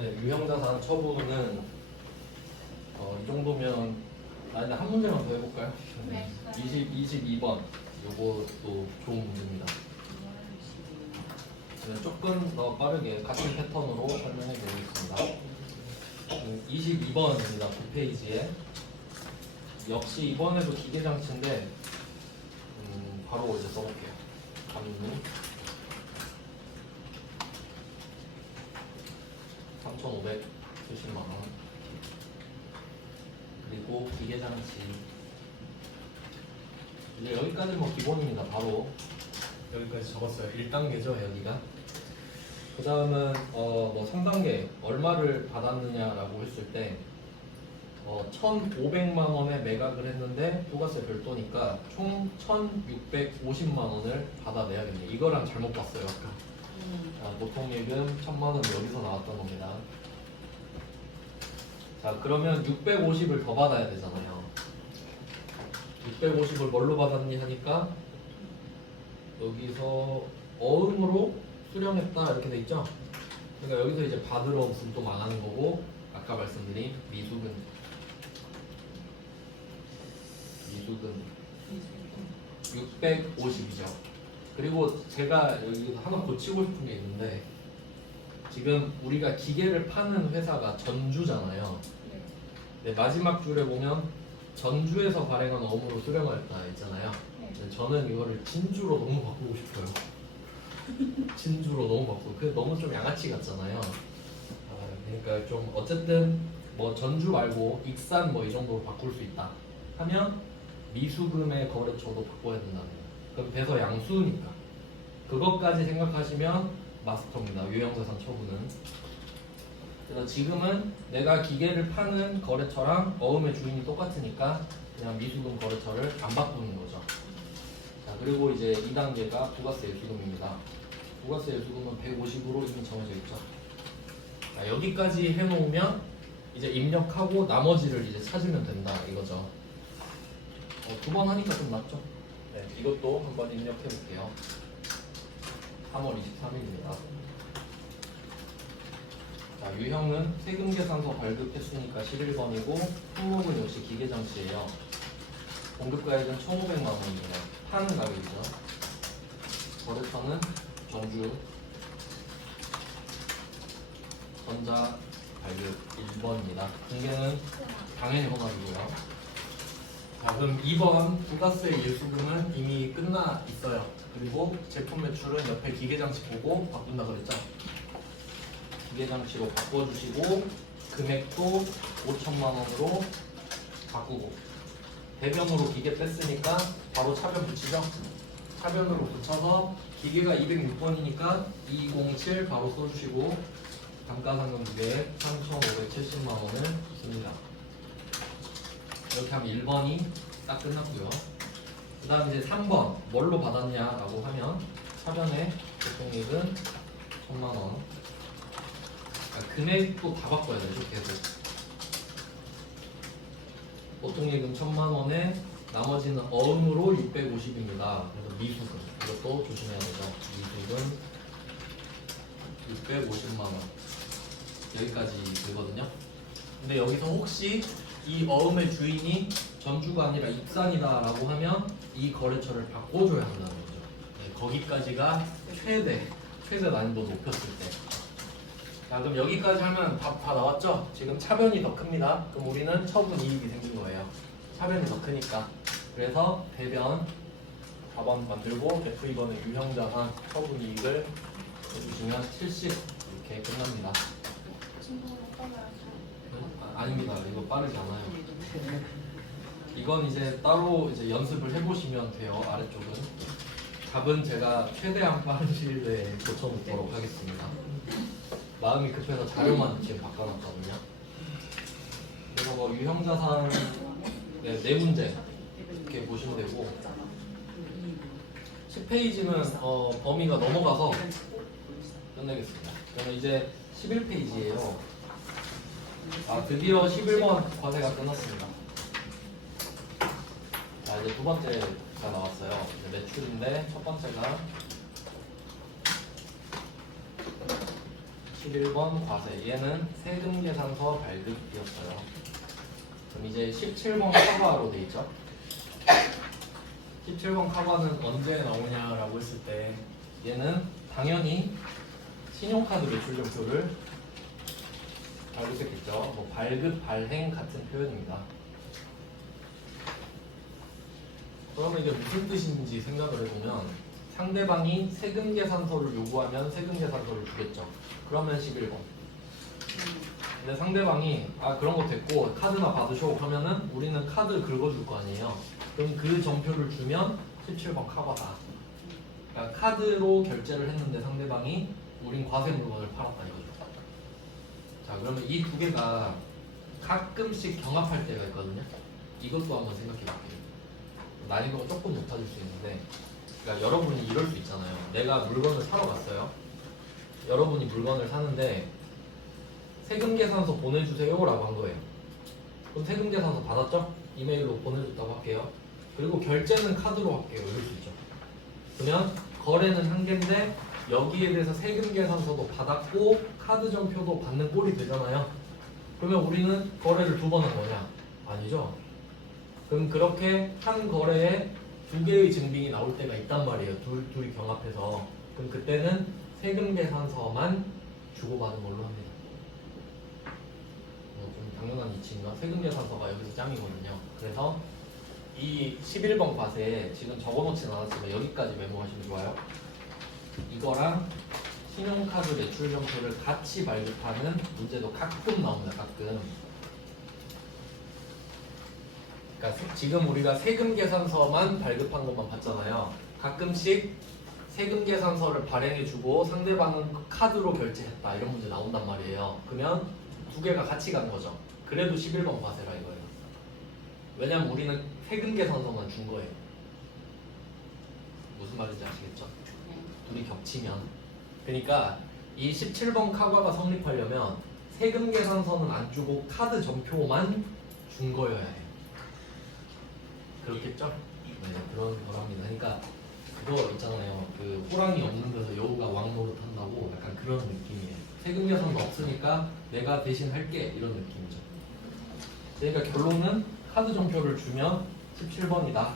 네, 유형자산 처분은 이 정도면 일단 한 문제만 더 해볼까요? 네. 22번 요것도 좋은 문제입니다. 네, 조금 더 빠르게 같은 패턴으로 설명해 드리겠습니다. 22번입니다. 9페이지에 역시 이번에도 기계장치인데 바로 이제 써볼게요. 감리 3,570만원 그리고 기계장치 이제 여기까지 뭐 기본입니다. 바로 여기까지 적었어요. 1단계죠 여기가. 그 다음은 뭐 3단계 얼마를 받았느냐라고 했을 때 1,500만원에 매각을 했는데 부가세 별도니까 총 1,650만원을 받아내야겠네요. 이거랑 잘못 봤어요 아까. 보통 예금 1,000만원 여기서 나왔던 겁니다. 자 그러면 650을 더 받아야 되잖아요. 650을 뭘로 받았니 하니까 여기서 어음으로 수령했다 이렇게 돼 있죠. 그러니까 여기서 이제 받으러 무슨 또 망하는 거고 아까 말씀드린 미수금 650이죠. 그리고 제가 여기 하나 고치고 싶은 게 있는데 지금 우리가 기계를 파는 회사가 전주잖아요. 네, 마지막 줄에 보면 전주에서 발행한 어음으로 수령하였다 있잖아요. 네. 저는 이거를 진주로 너무 바꾸고 싶어요. 진주로 너무 바꾸고 그 너무 좀 양아치 같잖아요. 그러니까 좀 어쨌든 뭐 전주 말고 익산 뭐 이 정도로 바꿀 수 있다 하면 미수금의 거래처도 바꿔야 된다는 거예요. 그럼 배서 양수니까 그것까지 생각하시면 마스터입니다. 유형자산 처분은. 그래서 지금은 내가 기계를 파는 거래처랑 어음의 주인이 똑같으니까 그냥 미수금 거래처를 안 바꾸는 거죠. 자 그리고 이제 2단계가 부가세 예수금입니다. 부가세 예수금은 150으로 이미 정해져 있죠. 자, 여기까지 해놓으면 이제 입력하고 나머지를 이제 찾으면 된다 이거죠. 2번 하니까 좀 낫죠? 네, 이것도 한번 입력해 볼게요. 3월 23일입니다. 자, 유형은 세금계산서 발급했으니까 11번이고 품목은 역시 기계장치예요. 공급가액은 1,500만 원이에요. 파는 가격이죠. 거래처는 전주 전자 발급 1번입니다. 공개는 당연히 허가이고요. 자 그럼 2번 부가세 예수금은 이미 끝나 있어요. 그리고 제품 매출은 옆에 기계장치 보고 바꾼다 그랬죠. 기계장치로 바꿔주시고 금액도 5천만 원으로 바꾸고 대변으로 기계 뺐으니까 바로 차변 붙이죠. 차변으로 붙여서 기계가 206번이니까 207 바로 써주시고 감가상각 무게 3,570만 원을 씁니다. 이렇게 하면 1번이 딱 끝났고요. 그 다음 이제 3번 뭘로 받았냐라고 하면 차변의 보통액은 1,000만 원. 그러니까 금액도 다 바꿔야 되죠 계속. 보통액은 1,000만 원에 나머지는 어음으로 650입니다. 그래서 미수금 이것도 조심해야 되죠. 미수금 650만 원 여기까지 되거든요. 근데 여기서 혹시 이 어음의 주인이 전주가 아니라 익산이다라고 하면 이 거래처를 바꿔줘야 한다는 거죠. 네, 거기까지가 최대 난이도 높였을 때. 자 그럼 여기까지 하면 답 다 나왔죠? 지금 차변이 더 큽니다. 그럼 우리는 처분 이익이 생긴 거예요. 차변이 더 크니까. 그래서 대변 4번 만들고 F2번은 유형자산 처분 이익을 해주시면 70 이렇게 끝납니다. 아닙니다. 이거 빠르지 않아요. 이건 이제 따로 이제 연습을 해보시면 돼요. 아래쪽은. 답은 제가 최대한 빠른 시일 내에 고쳐놓도록 하겠습니다. 마음이 급해서 자료만 지금 바꿔놨거든요. 그래서 뭐 유형자산 네 문제 이렇게 보시면 되고 10페이지는 범위가 넘어가서 끝내겠습니다. 그러면 이제 11페이지예요. 드디어 11번 과세가 끝났습니다. 자 이제 두 번째가 나왔어요. 이제 매출인데 첫 번째가 11번 과세. 얘는 세금계산서 발급이었어요. 그럼 이제 17번 카바로 돼 있죠. 17번 카바는 언제 나오냐라고 했을 때 얘는 당연히 신용카드 매출점표를 발급했겠죠. 뭐 발급, 발행 같은 표현입니다. 그러면 이게 무슨 뜻인지 생각을 해보면 상대방이 세금계산서를 요구하면 세금계산서를 주겠죠. 그러면 11번. 근데 상대방이 그런 거 됐고 카드나 받으셔 그러면은 우리는 카드 긁어줄 거 아니에요. 그럼 그 점표를 주면 17번 카바다. 그러니까 카드로 결제를 했는데 상대방이 우린 과세 물건을 팔았다 이거죠. 자, 그러면 이 두 개가 가끔씩 경합할 때가 있거든요. 이것도 한번 생각해 볼게요. 난이도가 조금 높아질 수 있는데, 그러니까 여러분이 이럴 수 있잖아요. 내가 물건을 사러 갔어요. 여러분이 물건을 사는데 세금계산서 보내주세요라고 한 거예요. 그럼 세금계산서 받았죠? 이메일로 보내줬다고 할게요. 그리고 결제는 카드로 할게요. 이럴 수 있죠. 그러면 거래는 한 개인데 여기에 대해서 세금계산서도 받았고 카드 전표도 받는 꼴이 되잖아요. 그러면 우리는 거래를 두 번 한 거냐? 아니죠. 그럼 그렇게 한 거래에 두 개의 증빙이 나올 때가 있단 말이에요. 둘이 경합해서. 그럼 그때는 세금계산서만 주고받은 걸로 합니다. 좀 당연한 이치인가? 세금계산서가 여기서 짱이거든요. 그래서 이 11번 과세에 지금 적어놓지는 않았지만 여기까지 메모하시면 좋아요. 이거랑 신용카드 매출점표를 같이 발급하는 문제도 가끔 나옵니다. 가끔. 그러니까 지금 우리가 세금계산서만 발급한 것만 봤잖아요. 가끔씩 세금계산서를 발행해주고 상대방은 카드로 결제했다 이런 문제 나온단 말이에요. 그러면 두 개가 같이 간 거죠. 그래도 11번 과세라 이거예요. 왜냐면 우리는 세금계산서만 준 거예요. 무슨 말인지 아시겠죠? 둘이 겹치면. 그러니까 이 17번 카바가 성립하려면 세금계산서는 안 주고 카드 전표만 준 거여야 해요. 그렇겠죠? 네, 그런 거랍니다. 그러니까 그거 있잖아요. 그 호랑이 없는 데서 여우가 왕 노릇한다고 약간 그런 느낌이에요. 세금계산도 없으니까 내가 대신 할게 이런 느낌이죠. 그러니까 결론은 카드 전표를 주면 17번이다.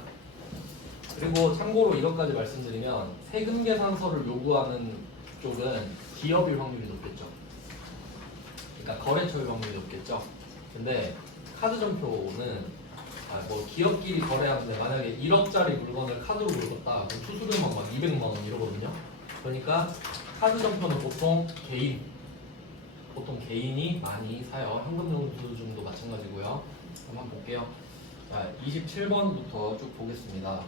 그리고 참고로 이것까지 말씀드리면 세금계산서를 요구하는 쪽은 기업일 확률이 높겠죠. 그러니까 거래처일 확률이 높겠죠. 근데 카드 전표는 뭐 기업끼리 거래하는데 만약에 1억짜리 물건을 카드로 긁었다 그럼 수수료만 막 200만 원 이러거든요. 그러니까 카드 전표는 보통 개인이 많이 사요. 현금영수증도 마찬가지고요. 한번 볼게요. 자, 27번부터 쭉 보겠습니다.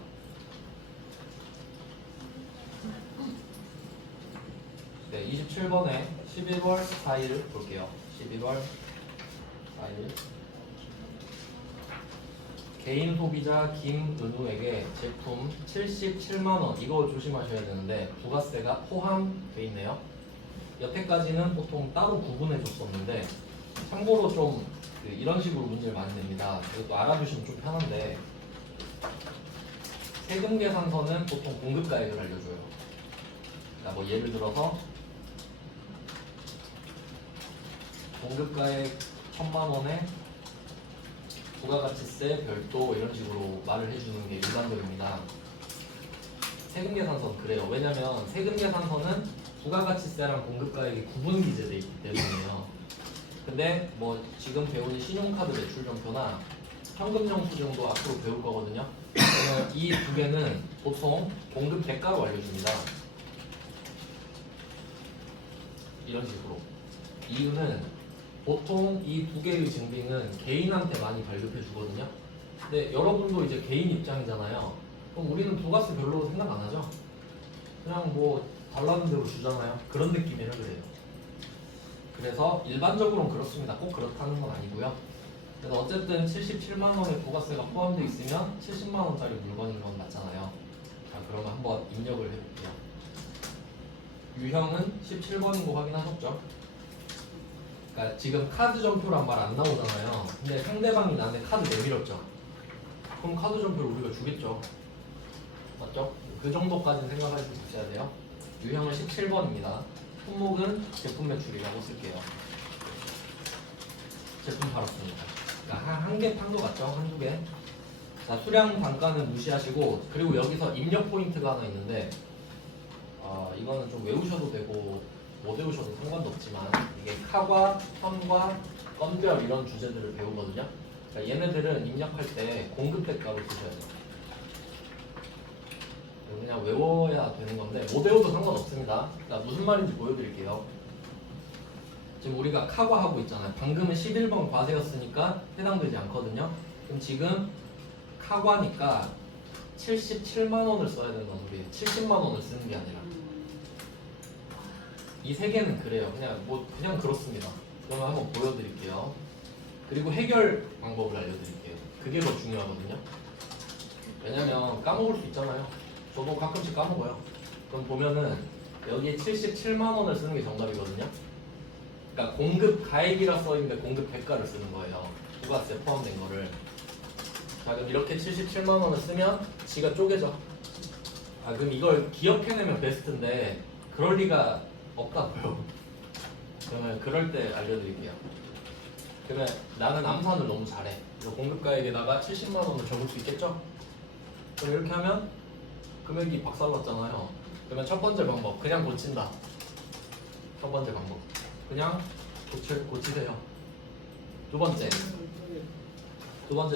네, 27번에 11월 4일 볼게요. 11월 4일 개인 소비자 김은우에게 제품 77만원 이거 조심하셔야 되는데 부가세가 포함되어 있네요. 여태까지는 보통 따로 구분해 줬었는데 참고로 좀 이런 식으로 문제를 많이 냅니다. 이것도 알아두시면 좀 편한데 세금계산서는 보통 공급가액을 알려줘요. 그러니까 뭐 예를 들어서 공급가액 1000만원에 부가가치세 별도 이런 식으로 말을 해주는 게 일반적입니다. 세금계산서는 그래요. 왜냐면 세금계산서는 부가가치세랑 공급가액이 구분기재되어 있기 때문이에요. 근데 뭐 지금 배우는 신용카드 매출점표나 현금영수증도 앞으로 배울 거거든요. 그러면 이 두 개는 보통 공급 대가로 알려줍니다. 이런 식으로. 이유는 보통 이 두 개의 증빙은 개인한테 많이 발급해 주거든요. 근데 여러분도 이제 개인 입장이잖아요. 그럼 우리는 부가세 별로 생각 안 하죠. 그냥 뭐 달라는 대로 주잖아요. 그런 느낌이라 그래요. 그래서 일반적으로는 그렇습니다. 꼭 그렇다는 건 아니고요. 그래서 어쨌든 77만 원의 부가세가 포함되어 있으면 70만 원짜리 물건인 건 맞잖아요. 자, 그러면 한번 입력을 해볼게요. 유형은 17번인 거 확인하셨죠? 그러니까 지금 카드 점표란 말 안 나오잖아요. 근데 상대방이 나한테 카드 내밀었죠. 그럼 카드 점표를 우리가 주겠죠. 맞죠? 그 정도까지는 생각할 수 있어야 돼요. 유형은 17번입니다. 품목은 제품 매출이라고 쓸게요. 제품 팔았습니다. 그러니까 한 개 판 거 같죠? 한두 개. 자, 수량 단가는 무시하시고, 그리고 여기서 입력 포인트가 하나 있는데, 이거는 좀 외우셔도 되고 못 외우셔도 상관도 없지만, 이게 카과, 현과, 건별 이런 주제들을 배우거든요. 그러니까 얘네들은 입력할 때 공급 대가로 쓰셔야 돼요. 그냥 외워야 되는 건데 못 외워도 상관없습니다. 그러니까 무슨 말인지 보여드릴게요. 지금 우리가 카과 하고 있잖아요. 방금은 11번 과세였으니까 해당되지 않거든요. 그럼 지금 카과니까 77만 원을 써야 된다는 소리예요. 70만 원을 쓰는 게 아니라. 이 세 개는 그래요. 그냥 그렇습니다. 그러면 한번 보여드릴게요. 그리고 해결 방법을 알려드릴게요. 그게 더 중요하거든요. 왜냐면 까먹을 수 있잖아요. 저도 가끔씩 까먹어요. 그럼 보면은 여기에 77만 원을 쓰는 게 정답이거든요. 그러니까 공급 가액이라 써있는데 공급 대가를 쓰는 거예요. 부가세 포함된 거를. 자, 그럼 이렇게 77만 원을 쓰면 지가 쪼개져. 그럼 이걸 기억해내면 베스트인데 그럴 리가 없다고요. 그러면 그럴 때 알려드릴게요. 그러면 나는 암산을 너무 잘해. 공급가액에다가 70만 원을 적을 수 있겠죠? 그럼 이렇게 하면 금액이 박살났잖아요. 그러면 첫 번째 방법, 그냥 고친다. 첫 번째 방법, 그냥 고치세요. 두 번째,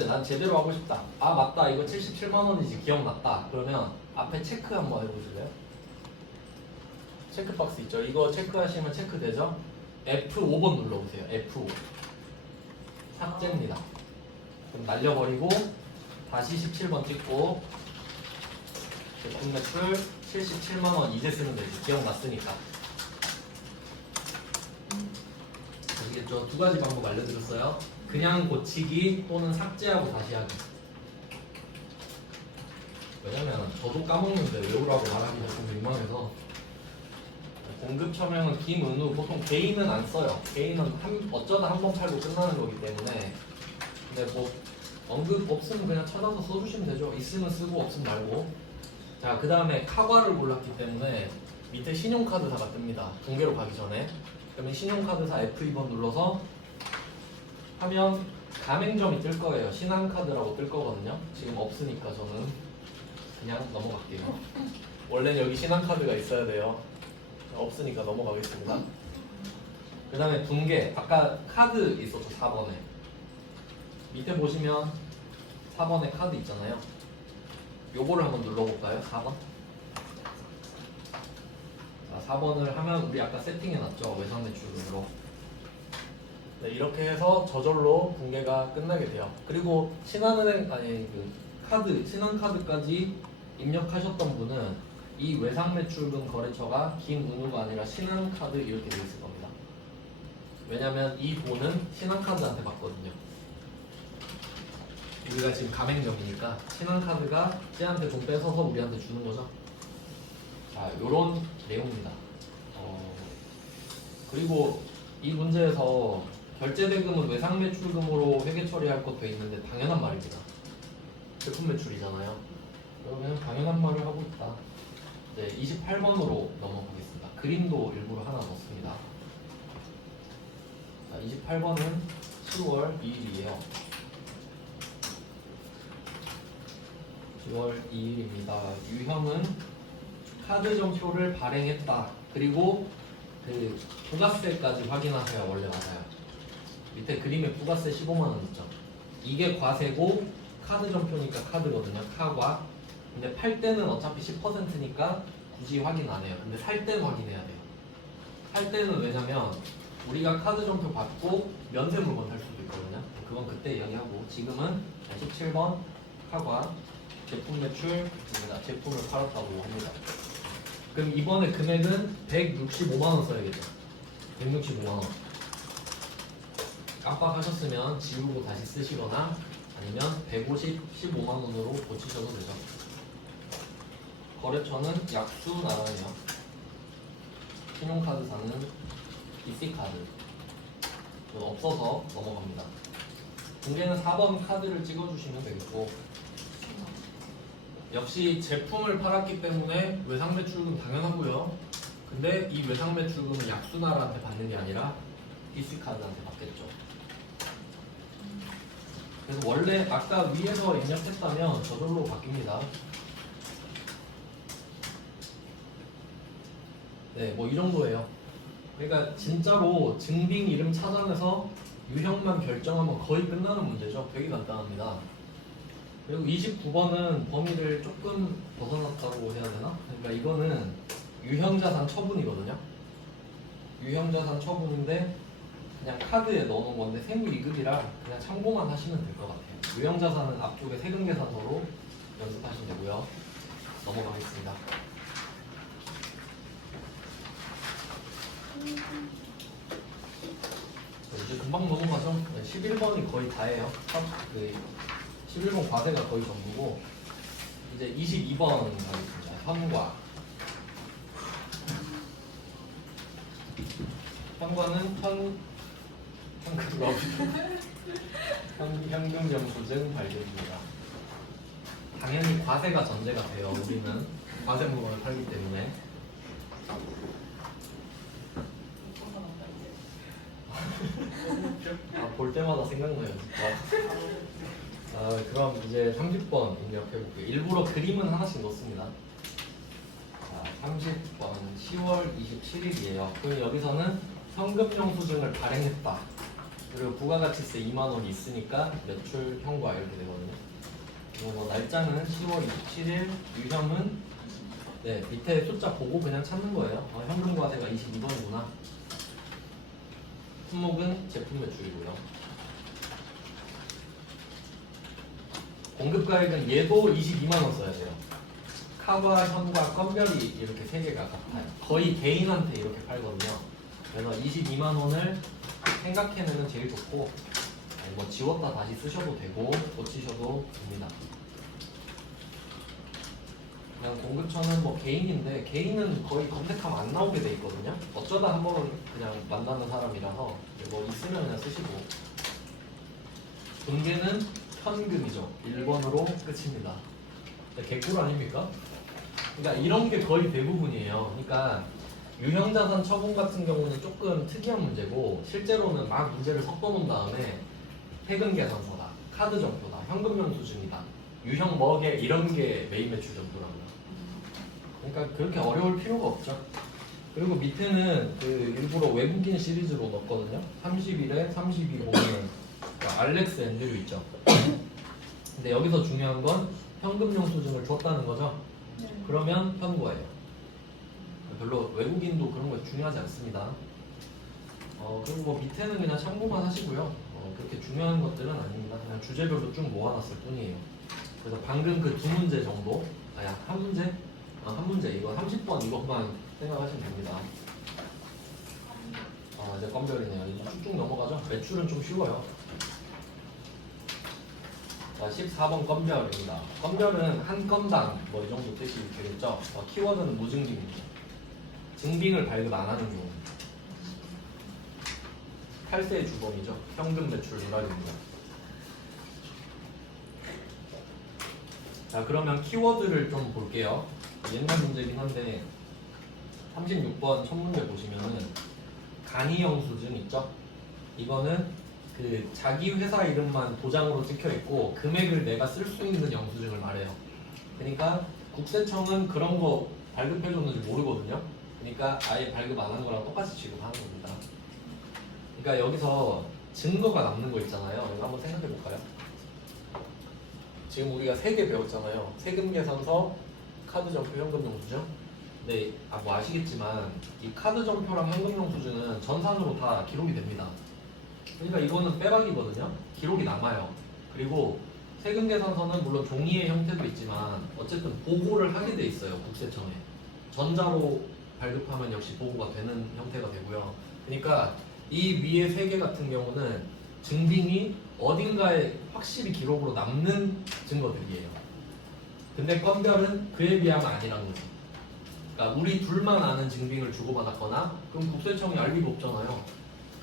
난 제대로 하고 싶다. 맞다, 이거 77만 원이지, 기억났다. 그러면 앞에 체크 한번 해보실래요? 체크박스 있죠? 이거 체크하시면 체크되죠? F5번 눌러보세요. F5. 삭제입니다. 그럼 날려버리고 다시 17번 찍고 제품 매출 77만 원 이제 쓰면 되지. 기억났으니까. 아시겠죠? 두 가지 방법 알려드렸어요. 그냥 고치기 또는 삭제하고 다시 하기. 왜냐면 저도 까먹는데 외우라고 말하기가 좀 민망해서. 공급 처명은 김은우, 보통 개인은 안 써요. 개인은 어쩌다 한 번 팔고 끝나는 거기 때문에. 근데 뭐 언급 없으면 그냥 찾아서 써주시면 되죠. 있으면 쓰고 없으면 말고. 자, 그 다음에 카과를 골랐기 때문에 밑에 신용카드사가 뜹니다. 공개로 가기 전에. 그러면 신용카드사 F2번 눌러서 하면 가맹점이 뜰 거예요. 신한카드라고 뜰 거거든요. 지금 없으니까 저는 그냥 넘어갈게요. 원래는 여기 신한카드가 있어야 돼요. 없으니까 넘어가겠습니다. 그 다음에 분계. 아까 카드 있었죠. 4번에. 밑에 보시면 4번에 카드 있잖아요. 요거를 한번 눌러볼까요? 4번. 자, 4번을 하면 우리 아까 세팅해놨죠. 외상매출으로. 네, 이렇게 해서 저절로 분계가 끝나게 돼요. 그리고 신한은행 신한카드까지 입력하셨던 분은 이 외상매출금 거래처가 김은우가 아니라 신한카드 이렇게 되어 있을 겁니다. 왜냐면 이 돈은 신한카드한테 받거든요. 우리가 지금 가맹점이니까 신한카드가 쟤한테 돈 뺏어서 우리한테 주는 거죠. 자, 요런 내용입니다. 그리고 이 문제에서 결제대금은 외상매출금으로 회계 처리할 것 돼 있는데 당연한 말입니다. 제품 매출이잖아요. 그러면 당연한 말을 하고 있다. 이제 28번으로 넘어가겠습니다. 그림도 일부러 하나 넣습니다. 자, 28번은 10월 2일이에요. 10월 2일입니다. 유형은 카드점표를 발행했다. 그리고 그 부가세까지 확인하세요. 원래 맞아요. 밑에 그림에 부가세 15만 원 있죠. 이게 과세고 카드점표니까 카드거든요. 카과. 근데 팔 때는 어차피 10%니까 굳이 확인 안 해요. 근데 살 때는 확인해야 돼요. 살 때는 왜냐면 우리가 카드점표 받고 면세 물건 살 수도 있거든요. 그건 그때 이야기하고 지금은 17번 카과 제품 매출입니다. 제품을 팔았다고 합니다. 그럼 이번에 금액은 165만 원 써야겠죠. 165만 원. 깜빡하셨으면 지우고 다시 쓰시거나 아니면 15만 원으로 고치셔도 되죠. 거래처는 약수 나라네요. 신용카드사는 EC카드. 없어서 넘어갑니다. 공개는 4번 카드를 찍어주시면 되겠고, 역시 제품을 팔았기 때문에 외상매출금 당연하고요. 근데 이 외상 매출금은 약수나라한테 받는 게 아니라 BC카드한테 받겠죠. 그래서 원래 아까 위에서 입력했다면 저절로 바뀝니다. 네, 뭐 이 정도예요. 그러니까 진짜로 증빙 이름 찾아내서 유형만 결정하면 거의 끝나는 문제죠. 되게 간단합니다. 그리고 29번은 범위를 조금 벗어났다고 해야 되나? 그러니까 이거는 유형자산 처분이거든요. 유형자산 처분인데 그냥 카드에 넣어놓은 건데 세무이급이라 그냥 참고만 하시면 될 것 같아요. 유형자산은 앞쪽에 세금계산서로 연습하시면 되고요. 넘어가겠습니다. 이제 금방 넘어가죠. 11번이 거의 다예요. 11번 과세가 거의 전부고 이제 22번 가겠습니다. 현과. 현과는 현금영수증 발급입니다. 당연히 과세가 전제가 돼요. 우리는 과세 물건을 팔기 때문에. 볼 때마다 생각나요. 그럼 이제 30번 입력해볼게요. 일부러 그림은 하나씩 넣습니다. 자, 30번 10월 27일이에요. 그럼 여기서는 현금영수증을 발행했다. 그리고 부가가치세 2만원이 있으니까 매출 현과 이렇게 되거든요. 그리고 뭐 날짜는 10월 27일, 유형은 네, 밑에 숫자 보고 그냥 찾는 거예요. 현금과세가 22번이구나. 품목은 제품 매출이고요. 공급가액은 얘도 22만원 써야 돼요. 카와 현과 건별이 이렇게 세 개가 같아요. 거의 개인한테 이렇게 팔거든요. 그래서 22만원을 생각해내면 제일 좋고, 뭐 지웠다 다시 쓰셔도 되고 고치셔도 됩니다. 그냥 공급처는 뭐 개인인데 개인은 거의 검색하면 안 나오게 돼 있거든요. 어쩌다 한 번은 그냥 만나는 사람이라서 뭐 있으면 그냥 쓰시고. 분계는 현금이죠. 1번으로 끝입니다. 개꿀 아닙니까? 그러니까 이런 게 거의 대부분이에요. 그러니까 유형자산 처분 같은 경우는 조금 특이한 문제고 실제로는 막 문제를 섞어놓은 다음에 세금계산서다, 카드점표다, 현금영수증이다, 유형 뭐게 이런 게 메인 매출 점표랍니다. 그러니까 그렇게 어려울 필요가 없죠. 그리고 밑에는 그 일부러 외국인 시리즈로 넣었거든요. 31에 32 보면 알렉스 앤드류 있죠. 근데 여기서 중요한 건 현금영수증을 줬다는 거죠. 그러면 현고예요. 별로 외국인도 그런 거 중요하지 않습니다. 그리고 뭐 밑에는 그냥 참고만 하시고요. 그렇게 중요한 것들은 아닙니다. 그냥 주제별로 쭉 모아놨을 뿐이에요. 그래서 방금 그 두 문제 정도, 한 문제? 한 문제 이거 30번 이것만 생각하시면 됩니다. 이제 건별이네요. 이제 쭉쭉 넘어가죠. 매출은 좀 쉬워요. 자, 14번 건별입니다. 건별은 한 건당 뭐 이 정도 뜻이 되겠죠. 키워드는 무증빙입니다. 증빙을 발급 안 하는 경우. 탈세의 주범이죠. 현금 매출 누락입니다. 자, 그러면 키워드를 좀 볼게요. 옛날 문제긴 한데 36번 첫 문제 보시면은 간이영수증 있죠? 이거는 그 자기 회사 이름만 도장으로 찍혀 있고 금액을 내가 쓸 수 있는 영수증을 말해요. 그러니까 국세청은 그런 거 발급해줬는지 모르거든요. 그러니까 아예 발급 안 한 거랑 똑같이 취급하는 겁니다. 그러니까 여기서 증거가 남는 거 있잖아요. 이거 한번 생각해 볼까요? 지금 우리가 3개 배웠잖아요. 세금계산서, 카드점표, 현금영수증. 네, 뭐 아시겠지만 이 카드점표랑 현금영수증은 전산으로 다 기록이 됩니다. 그러니까 이거는 빼박이거든요. 기록이 남아요. 그리고 세금계산서는 물론 종이의 형태도 있지만 어쨌든 보고를 하게 돼 있어요. 국세청에. 전자로 발급하면 역시 보고가 되는 형태가 되고요. 그러니까 이 위에 3개 같은 경우는 증빙이 어딘가에 확실히 기록으로 남는 증거들이에요. 근데 건별은 그에 비하면 아니란 거죠. 그러니까 우리 둘만 아는 증빙을 주고받았거나 그럼 국세청이 알 리가 없잖아요.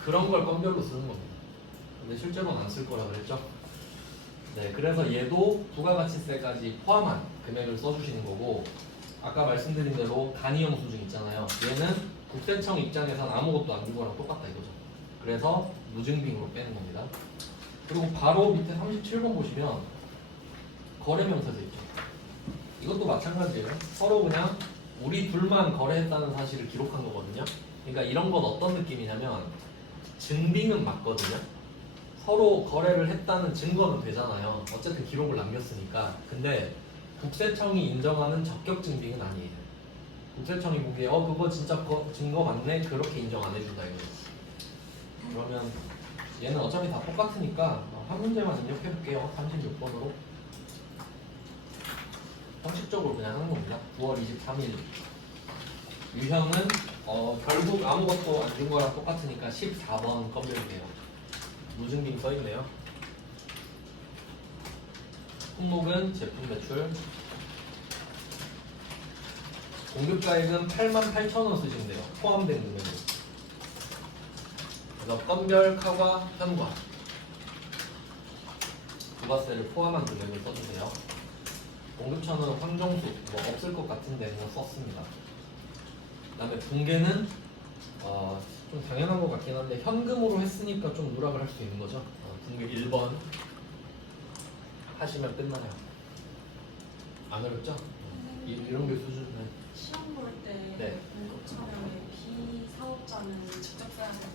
그런 걸 건별로 쓰는 겁니다. 근데 실제로는 안 쓸 거라 그랬죠. 네, 그래서 얘도 부가가치세까지 포함한 금액을 써주시는 거고 아까 말씀드린 대로 간이형 수증 있잖아요. 얘는 국세청 입장에선 아무것도 안 준 거랑 똑같다 이거죠. 그래서 무증빙으로 빼는 겁니다. 그리고 바로 밑에 37번 보시면 거래명세서 있죠. 이것도 마찬가지예요. 서로 그냥 우리 둘만 거래했다는 사실을 기록한 거거든요. 그러니까 이런 건 어떤 느낌이냐면 증빙은 맞거든요. 서로 거래를 했다는 증거는 되잖아요. 어쨌든 기록을 남겼으니까. 근데 국세청이 인정하는 적격 증빙은 아니에요. 국세청이 보기에 그거 진짜 증거 맞네? 그렇게 인정 안 해준다 이거죠. 그러면 얘는 어차피 다 똑같으니까 한 문제만 입력해 볼게요. 36번으로. 형식적으로 그냥 하는 겁니다. 9월 23일. 유형은 결국 아무것도 안 준 거랑 똑같으니까 14번 검열돼요. 무증빙 써있네요. 품목은 제품 매출. 공급가액은 88,000원 쓰시면 돼요. 포함된 금액으로. 그래서 건별, 카과, 현과 부가세를 포함한 금액을 써주세요. 공급처는 황정수 뭐 없을 것 같은데 그냥 썼습니다. 그 다음에 붕괴는 좀 당연한 것 같긴 한데 현금으로 했으니까 좀 누락을 할 수 있는 거죠. 붕괴 1번 하시면 끝나요. 안 어렵죠? 이런 게 수준. 네. 시험 볼 때 네. 공급 참여의 비사업자는 직접 써야 돼요.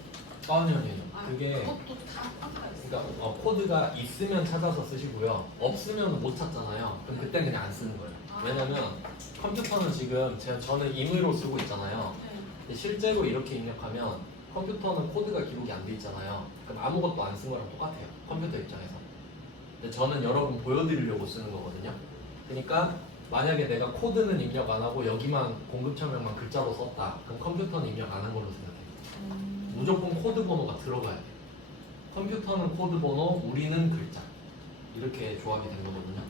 아니요. 그게 그것도 다 아까 있어요. 그러니까 코드가 있으면 찾아서 쓰시고요. 없으면 못 찾잖아요. 그럼 그땐 그냥 안 쓰는 거예요. 왜냐면 컴퓨터는 지금 저는 임의로 쓰고 있잖아요. 네. 근데 실제로 이렇게 입력하면 컴퓨터는 코드가 기록이 안 돼 있잖아요. 그럼 아무것도 안 쓴 거랑 똑같아요. 컴퓨터 입장에서. 근데 저는 여러분 보여드리려고 쓰는 거거든요. 그러니까 만약에 내가 코드는 입력 안 하고 여기만 공급처명만 글자로 썼다. 그럼 컴퓨터는 입력 안 한 걸로 생각해요. 무조건 코드 번호가 들어가야 돼요. 컴퓨터는 코드 번호, 우리는 글자. 이렇게 조합이 된 거거든요.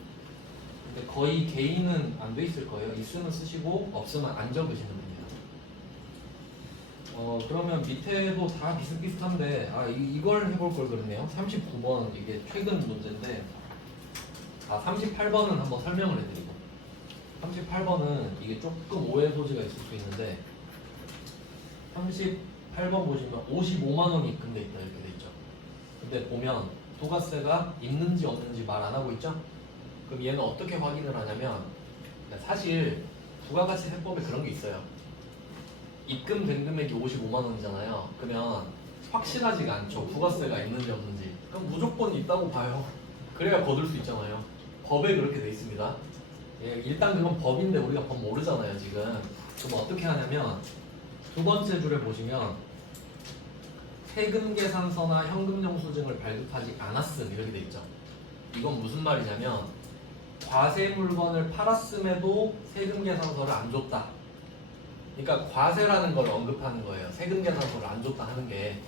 근데 거의 개인은 안 돼 있을 거예요. 있으면 쓰시고 없으면 안 적으시면 됩니다. 그러면 밑에도 다 비슷비슷한데 이걸 해볼 걸 그러네요. 39번 이게 최근 문제인데 38번은 한번 설명을 해드리고 38번은 이게 조금 오해 소지가 있을 수 있는데 38번 보시면 55만 원이 입금돼 있다 이렇게 돼 있죠. 근데 보면 부가세가 있는지 없는지 말 안 하고 있죠? 그럼 얘는 어떻게 확인을 하냐면 사실 부가가치 세법에 그런 게 있어요. 입금된 금액이 55만 원이잖아요. 그러면 확실하지가 않죠. 부가세가 있는지 없는지. 그럼 무조건 있다고 봐요. 그래야 거둘 수 있잖아요. 법에 그렇게 돼 있습니다. 일단 그건 법인데 우리가 법 모르잖아요 지금. 그럼 어떻게 하냐면 두 번째 줄에 보시면 세금 계산서나 현금 영수증을 발급하지 않았음 이렇게 돼 있죠. 이건 무슨 말이냐면 과세 물건을 팔았음에도 세금 계산서를 안 줬다. 그러니까 과세라는 걸 언급하는 거예요. 세금 계산서를 안 줬다 하는 게.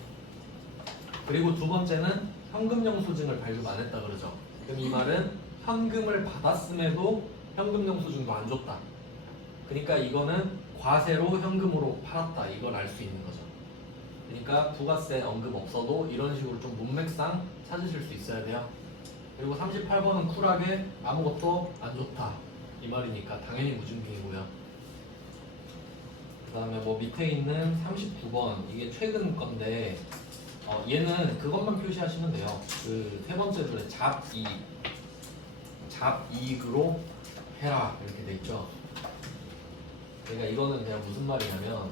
그리고 두 번째는 현금 영수증을 발급 안 했다 그러죠. 그럼 이 말은 현금을 받았음에도 현금 영수증도 안 줬다. 그러니까 이거는 과세로 현금으로 팔았다. 이걸 알 수 있는 거죠. 그러니까 부가세 언급 없어도 이런 식으로 좀 문맥상 찾으실 수 있어야 돼요. 그리고 38번은 쿨하게 아무것도 안 좋다 이 말이니까 당연히 무증빙이고요. 그 다음에 뭐 밑에 있는 39번 이게 최근 건데 얘는 그것만 표시하시면 돼요. 그 세 번째 줄에 잡이익으로 해라 이렇게 돼 있죠. 그러니까 이거는 그냥 무슨 말이냐면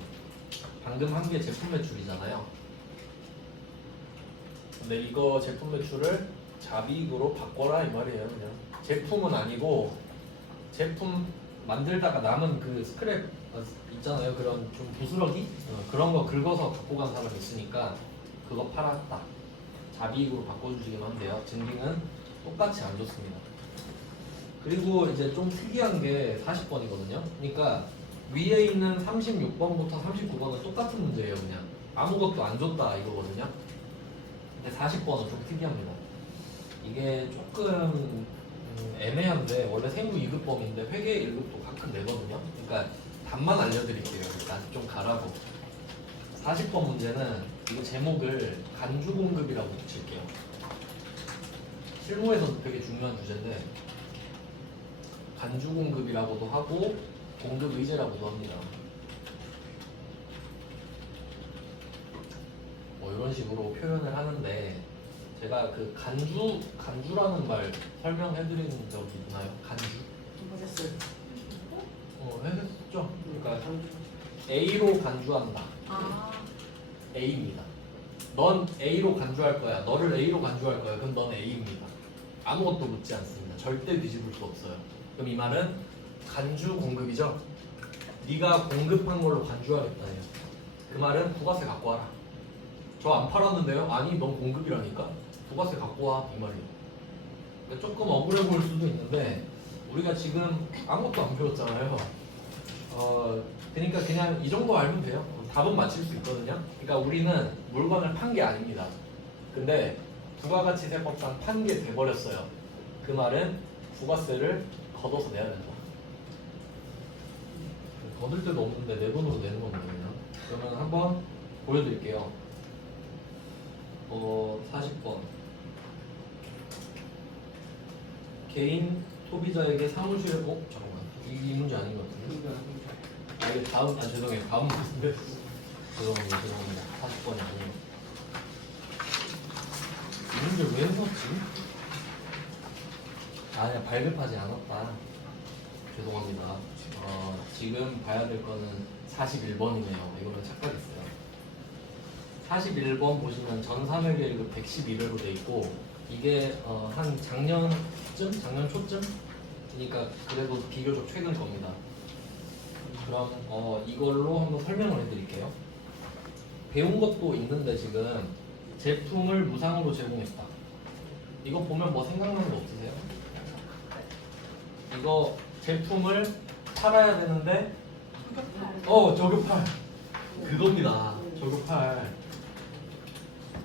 방금 한 게 제품 매출이잖아요. 근데 이거 제품 매출을 잡이익으로 바꿔라 이 말이에요. 그냥 제품은 아니고 제품 만들다가 남은 그 스크랩 있잖아요. 그런 좀 부스러기 그런 거 긁어서 갖고 간 사람이 있으니까 그거 팔았다. 잡이익으로 바꿔주시기만 하면 돼요. 증빙은 똑같이 안 좋습니다. 그리고 이제 좀 특이한 게 40번이거든요. 그러니까 위에 있는 36번부터 39번은 똑같은 문제예요. 그냥 아무것도 안 줬다 이거거든요. 근데 40번은 좀 특이합니다. 이게 조금 애매한데 원래 세무 2급범인데 회계 1급도 가끔 내거든요. 그러니까 답만 알려드릴게요. 일단 좀 가라고. 40번 문제는 이거 제목을 간주공급이라고 붙일게요. 실무에서 되게 중요한 주제인데 간주공급이라고도 하고 공급 의제라고도 합니다. 뭐 이런 식으로 표현을 하는데 제가 그 간주라는 말 설명해드린 적 있나요? 간주? 했어요. 해줬죠. 그러니까 A로 간주한다. 아, A입니다. 넌 A로 간주할 거야. 너를 A로 간주할 거야. 그럼 넌 A입니다. 아무것도 묻지 않습니다. 절대 뒤집을 수 없어요. 그럼 이 말은 간주 공급이죠. 네가 공급한 걸로 간주하겠다예요. 그 말은 부가세 갖고 와라. 저 안 팔았는데요? 아니 넌 공급이라니까? 부가세 갖고 와. 이 말이에요. 그러니까 조금 억울해 보일 수도 있는데 우리가 지금 아무것도 안 배웠잖아요. 그러니까 그냥 이 정도 알면 돼요. 답은 맞힐 수 있거든요. 그러니까 우리는 물건을 판 게 아닙니다. 근데 부가가치세법상 판 게 돼버렸어요. 그 말은 부가세를 걷어서 내야 된다. 걷을 데도 없는데 내 돈으로 내는 겁니다. 그냥. 그러면 한번 보여드릴게요. 40번. 개인 소비자에게 사무실에 잠깐만 이 문제 아닌 것 같은데. 이게 다음 죄송해요. 다음 문제인데. 죄송합니다. 40번이 아니에요. 이 문제 왜 했었지? 아니야 발급하지 않았다. 죄송합니다. 지금 봐야 될 거는 41번이네요. 이거는 착각했어요. 41번 보시면 전3회계 1급 111회로 돼 있고 이게 한 작년 초쯤? 그러니까 그래도 비교적 최근 겁니다. 그럼 이걸로 한번 설명을 해드릴게요. 배운 것도 있는데 지금 제품을 무상으로 제공했다. 이거 보면 뭐 생각나는 거 없으세요? 이거 제품을 팔아야 되는데 저격팔 그겁니다. 저격팔.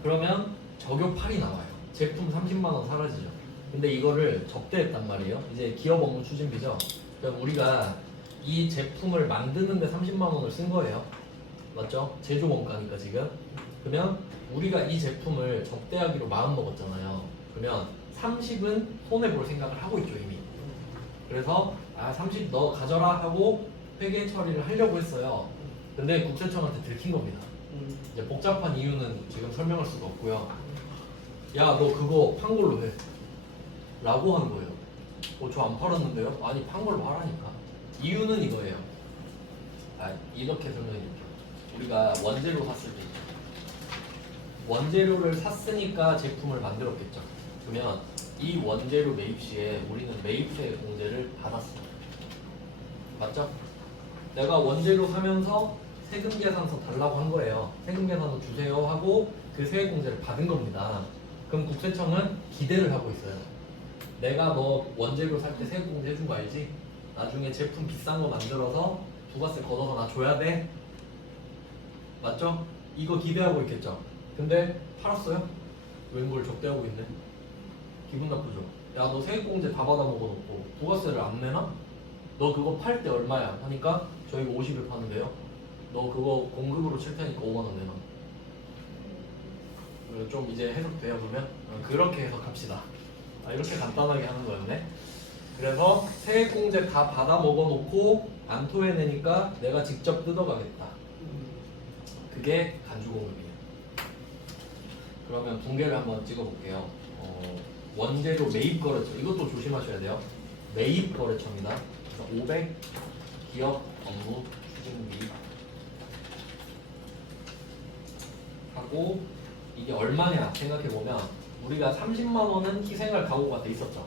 그러면 저격팔이 나와요. 제품 30만원 사라지죠. 근데 이거를 접대했단 말이에요. 이제 기업 업무 추진비죠. 그럼 우리가 이 제품을 만드는데 30만원을 쓴 거예요. 맞죠? 제조 원가니까 지금. 그러면 우리가 이 제품을 접대하기로 마음먹었잖아요. 그러면 30은 손해볼 생각을 하고 있죠 이미. 그래서 30 너 가져라 하고 회계 처리를 하려고 했어요. 근데 국세청한테 들킨 겁니다. 이제 복잡한 이유는 지금 설명할 수가 없고요. 야 너 그거 판 걸로 해 라고 한 거예요. 저 안 팔았는데요? 아니 판 걸로 하라니까. 이유는 이거예요. 이렇게 설명해줄게요. 우리가 원재료 샀을 때 원재료를 샀으니까 제품을 만들었겠죠. 그러면 이 원재료 매입 시에 우리는 매입세 공제를 받았어. 맞죠? 내가 원재료 사면서 세금 계산서 달라고 한 거예요. 세금 계산서 주세요 하고 그 세액 공제를 받은 겁니다. 그럼 국세청은 기대를 하고 있어요. 내가 너 원재료 살 때 세금 공제 해준 거 알지? 나중에 제품 비싼 거 만들어서 부가세 걷어서 나 줘야 돼. 맞죠? 이거 기대하고 있겠죠. 근데 팔았어요? 웬걸 접대하고 있네. 기분 나쁘죠? 야 너 세액공제 다 받아 먹어놓고 부가세를 안 내나? 너 그거 팔 때 얼마야? 하니까 저희가 50에 파는데요. 너 그거 공급으로 칠 테니까 5만원 내놔. 좀 이제 해석돼요 보면? 그렇게 해석합시다. 이렇게 간단하게 하는 거였네. 그래서 세액공제 다 받아 먹어놓고 안 토해내니까 내가 직접 뜯어가겠다. 그게 간주공급이에요. 그러면 붕괴를 한번 찍어볼게요. 원재료 매입 거래처 이것도 조심하셔야 돼요. 매입 거래처입니다. 500 기업 업무 추진비 하고 이게 얼마냐 생각해보면 우리가 30만 원은 희생할 각오가 돼 있었죠.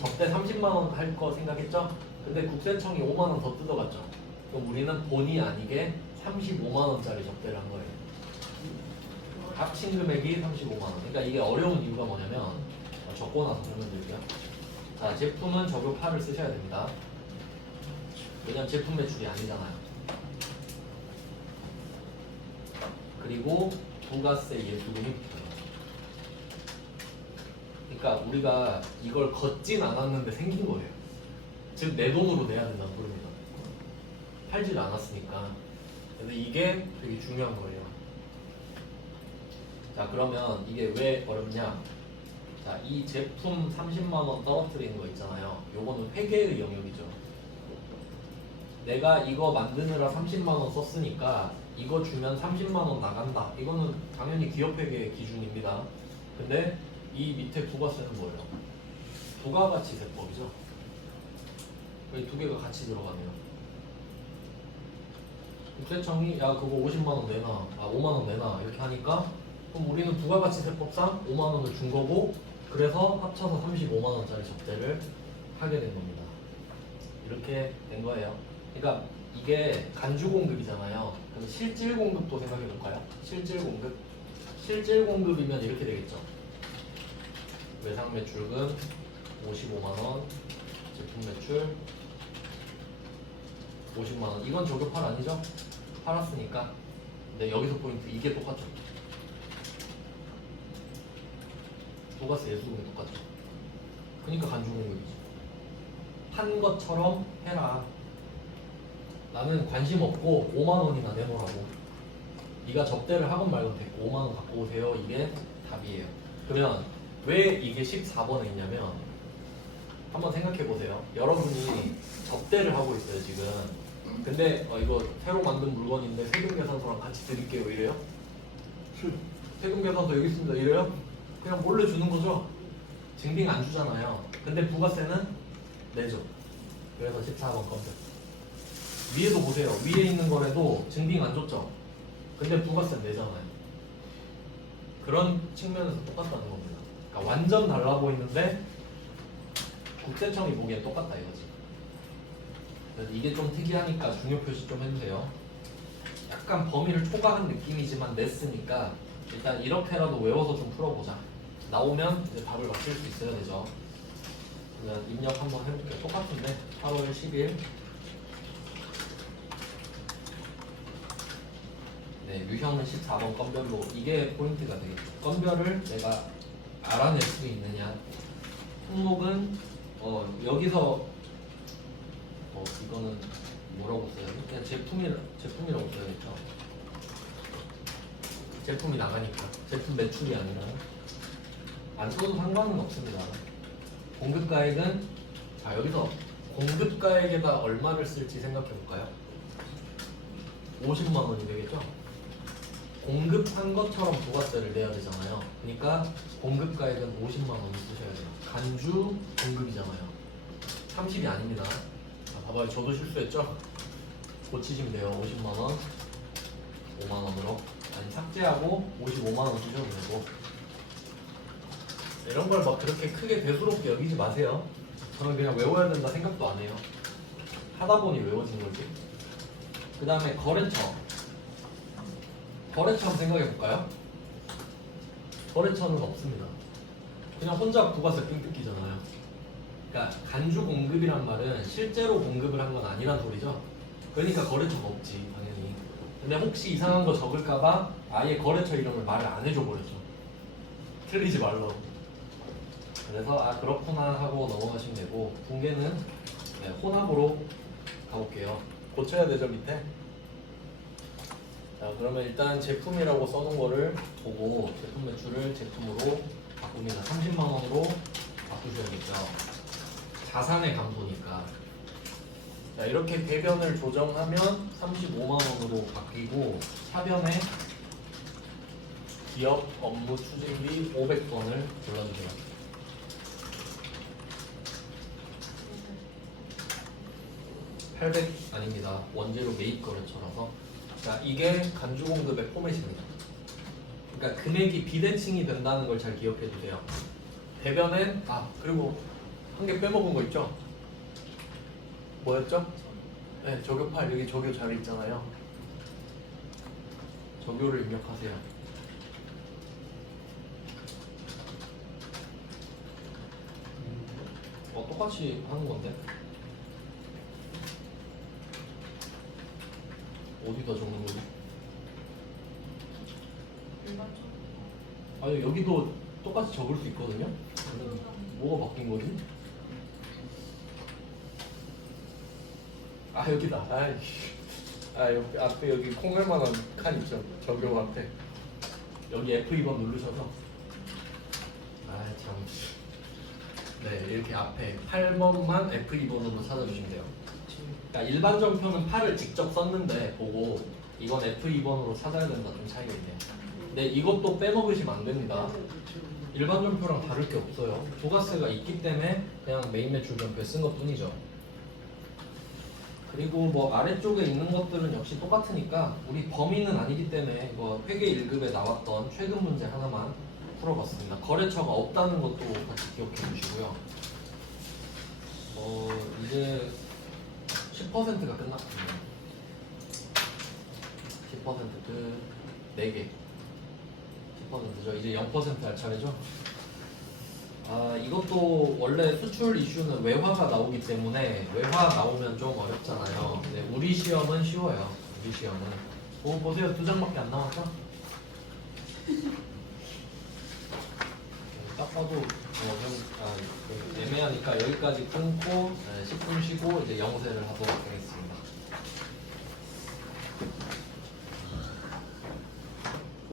접대 30만 원 할 거 생각했죠? 근데 국세청이 5만 원 더 뜯어갔죠. 그럼 우리는 본의 아니게 35만 원짜리 접대를 한 거예요. 합친 금액이 35만 원. 그러니까 이게 어려운 이유가 뭐냐면 적고나서 설명드릴게요. 자, 제품은 저격파를 쓰셔야 됩니다. 왜냐면 제품 매출이 아니잖아요. 그리고 부가세 예수금이 붙어요. 그러니까 우리가 이걸 걷진 않았는데 생긴 거예요. 즉 내 돈으로 내야 된다는 소리입니다. 팔질 않았으니까. 근데 이게 되게 중요한 거예요. 자, 그러면 이게 왜 어렵냐? 자, 이 제품 30만 원 떨어뜨리는 거 있잖아요. 요거는 회계의 영역이죠. 내가 이거 만드느라 30만 원 썼으니까 이거 주면 30만 원 나간다. 이거는 당연히 기업회계 기준입니다. 근데 이 밑에 부가세는 뭐예요? 부가가치 세법이죠. 이 두 개가 같이 들어가네요. 국세청이 야 그거 50만 원 내놔, 5만 원 내놔 이렇게 하니까 그럼 우리는 부가가치 세법상 5만 원을 준 거고 그래서 합쳐서 35만 원짜리 접대를 하게 된 겁니다. 이렇게 된 거예요. 그러니까 이게 간주 공급이잖아요. 그럼 실질 공급도 생각해 볼까요? 실질 공급. 실질 공급이면 이렇게 되겠죠. 외상 매출금 55만 원, 제품 매출 50만 원. 이건 저격팔 아니죠? 팔았으니까. 근데 여기서 포인트 이게 똑같죠. 부가세 예수금이 똑같죠. 그러니까 간주 공급이지. 판 것처럼 해라. 나는 관심 없고 5만 원이나 내놓으라고. 네가 접대를 하건 말건 됐고 5만 원 갖고 오세요. 이게 답이에요. 그러면 왜 이게 14번에 있냐면 한번 생각해 보세요. 여러분이 접대를 하고 있어요 지금. 근데 이거 새로 만든 물건인데 세금계산서랑 같이 드릴게요 이래요? 세금계산서 여기 있습니다 이래요? 그냥 몰래 주는 거죠. 증빙 안 주잖아요. 근데 부가세는 내죠. 그래서 14번 건데 위에도 보세요. 위에 있는 거라도 증빙 안 줬죠. 근데 부가세 내잖아요. 그런 측면에서 똑같다는 겁니다. 그러니까 완전 달라 보이는데 국세청이 보기엔 똑같다 이거지. 그래서 이게 좀 특이하니까 중요 표시 좀 해주세요. 약간 범위를 초과한 느낌이지만 냈으니까 일단 이렇게라도 외워서 좀 풀어보자. 나오면 이제 답을 맞출 수 있어야 되죠. 그러면 입력 한번 해볼게요. 똑같은데 8월 10일 네, 유형은 14번 건별로 이게 포인트가 되겠죠. 건별을 내가 알아낼 수 있느냐. 품목은 여기서 이거는 뭐라고 써요? 그냥 제품이라고 써야겠죠. 제품이 나가니까 제품 매출이 아니라 안 써도 상관은 없습니다. 공급가액은 자 여기서 공급가액에다 얼마를 쓸지 생각해 볼까요? 50만 원이 되겠죠? 공급한 것처럼 부가세를 내야 되잖아요. 그러니까 공급가액은 50만 원을 쓰셔야 돼요. 간주 공급이잖아요. 30이 아닙니다. 자, 봐봐요. 저도 실수했죠? 고치시면 돼요. 50만 원, 5만 원으로. 아니 삭제하고 55만 원 주셔도 되고. 이런 걸 막 그렇게 크게 대수롭게 여기지 마세요. 저는 그냥 외워야 된다 생각도 안 해요. 하다 보니 외워진 거지. 그 다음에 거래처. 거래처 한번 생각해 볼까요? 거래처는 없습니다. 그냥 혼자 부가세 삥 뜯기잖아요. 그러니까 간주 공급이란 말은 실제로 공급을 한 건 아니란 소리죠. 그러니까 거래처가 없지 당연히. 근데 혹시 이상한 거 적을까봐 아예 거래처 이름을 말을 안 해줘 버렸죠. 틀리지 말라고. 그래서 아 그렇구나 하고 넘어가시면 되고 붕괴는 네, 혼합으로 가볼게요. 고쳐야 되죠 밑에. 자 그러면 일단 제품이라고 써놓은 거를 보고 제품 매출을 제품으로 바꿉니다. 30만 원으로 바꾸셔야겠죠. 자산의 감소니까. 자 이렇게 대변을 조정하면 35만 원으로 바뀌고 사변에 기업 업무 추진비 500건을 골라주세요. 800 아닙니다. 원재료 매입 거래처라서. 자 이게 간주 공급의 포맷입니다. 그러니까 금액이 비대칭이 된다는 걸 잘 기억해 주세요. 대변엔 그리고 한 개 빼먹은 거 있죠? 뭐였죠? 네, 저교팔 여기 저교 자리 있잖아요. 저교를 입력하세요. 똑같이 하는 건데. 어디다 적는 거지? 일반적으로 아니 여기도 똑같이 적을 수 있거든요. 뭐가 바뀐 거지? 여기다. 여기 앞에 여기 콩할 만한 칸 있죠. 적용 앞에. 여기 F2번 누르셔서. 참. 네 이렇게 앞에 8번만 F2번으로 찾아주시면 돼요. 그러니까 일반 전표는 8을 직접 썼는데 보고 이건 F2번으로 찾아야 된다 좀 차이가 있네요. 근데 이것도 빼먹으시면 안 됩니다. 일반 전표랑 다를 게 없어요. 부가세가 있기 때문에 그냥 메인 매출 전표에 쓴 것 뿐이죠. 그리고 뭐 아래쪽에 있는 것들은 역시 똑같으니까 우리 범위는 아니기 때문에 뭐 회계 1급에 나왔던 최근 문제 하나만 풀어봤습니다. 거래처가 없다는 것도 같이 기억해 주시고요. 이제 10%가 끝났습니다. 10% 4개 10%죠. 이제 0%할 차례죠. 이것도 원래 수출 이슈는 외화가 나오기 때문에 외화 나오면 좀 어렵잖아요. 근데 우리 시험은 쉬워요. 우리 시험은. 보세요. 2장밖에 안 나왔죠? 딱 봐도 좀 애매하니까 여기까지 끊고 10분 쉬고 이제 영세를 하도록 하겠습니다.